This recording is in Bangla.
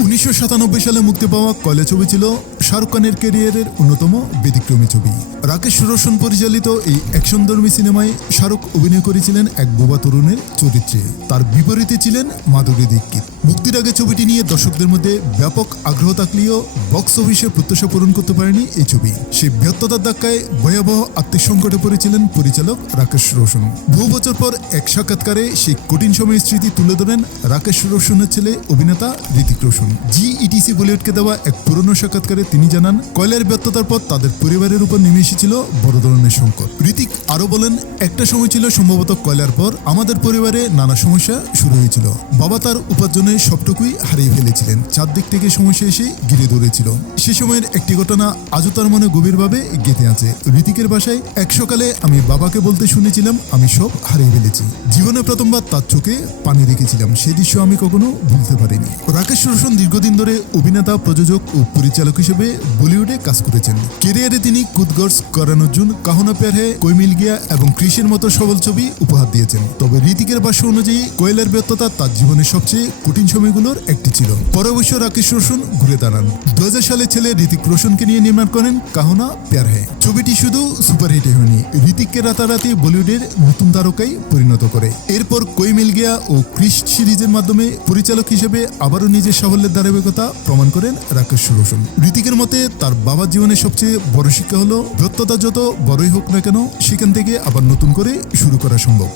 1997 সালে মুক্তি পাওয়া কয়লা ছবি ছিল শাহরুখ খানের ক্যারিয়ারের অন্যতম ব্যতিক্রমী ছবি। রাকেশ রোশন পরিচালিত এই অ্যাকশনধর্মী সিনেমায় শাহরুখ অভিনয় করেছিলেন এক বোবা তরুণের চরিত্রে। তার বিপরীতে ছিলেন মাধুরী দীক্ষিত। মুক্তির আগে ছবিটি নিয়ে দর্শকদের মধ্যে ব্যাপক আগ্রহ থাকলেও বক্স অফিসে প্রত্যাশা পূরণ করতে পারেনি এই ছবি। সেই ব্যর্থতার ধাক্কায় ভয়াবহ আর্থিক সংকটে পড়েছিলেন পরিচালক রাকেশ রোশন। বহু বছর পর এক সাক্ষাৎকারে সেই কঠিন সময়ের স্মৃতি তুলে ধরেন রাকেশ রোশনের ছেলে অভিনেতা ঋতিক রোশন। জিইটিসি বলিউডকে দেওয়া এক পুরনো সাক্ষাৎকারে তিনি জানান, কয়লার ব্যর্থতার পর তাদের পরিবারের উপর নেমে এসেছিল বড় ধরনের সংকট। ঋতিক আরো বলেন, একটা সময় ছিল সম্ভবত কয়লার পর আমাদের পরিবারে নানা সমস্যা শুরু হয়েছিল। বাবা তার উপার্জনের সবটুকুই হারিয়ে ফেলেছিলেন। চারদিক থেকে সমস্যা এসে ঘিরে ধরেছিল। সে সময়ের একটি ঘটনা আজও তার মনে গভীরভাবে গেঁথে আছে। ঋতিকের ভাষায়, এক সকালে আমি বাবাকে বলতে শুনেছিলাম আমি সব হারিয়ে ফেলেছি। জীবনে প্রথমবার তার চোখে পানি রেখেছিলাম। সেই দৃশ্য আমি কখনো ভুলতে পারিনি। রাকেশ রোশন দীর্ঘদিন ধরে অভিনেতা, প্রযোজক ও পরিচালক হিসেবে বলিউডে কাজ করেছেন। ক্যারিয়ারে তিনি কুদ গর্স, করণ অর্জুন, কাহনা প্যার হ্যায়, কোই মিল গিয়া এবং ক্রিসের মতো সফল ছবি উপহার দিয়েছেন। তবে ঋতিকের ভাষ্য অনুযায়ী কয়লার ব্যর্থতা তার জীবনের সবচেয়ে কঠিন সময়গুলোর একটি ছিল। পরে অবশ্য রাকেশ রোশন ঘুরে দাঁড়ান। 2000 সালে ছেলে ঋতিক রোশনকে নিয়ে নির্মাণ করেন কাহনা প্যার হ্যায়। ছবিটি শুধু সুপারহিট হয়নি, ঋতিককে রাতারাতি বলিউডের নতুন তারকায় পরিণত করে। এরপর কোই মিল গিয়া ও ক্রিস সিরিজের মাধ্যমে পরিচালক হিসেবে আবারও নিজের সাফল্যের ধারাবাহিকতা প্রমাণ করেন রাকেশ রোশন। ঋতিকের মতে, তার বাবার জীবনের সবচেয়ে বড় শিক্ষা হলো ব্যর্থতা যত বড়ই হোক না কেন সেখান থেকে আবার নতুন করে শুরু করা সম্ভব।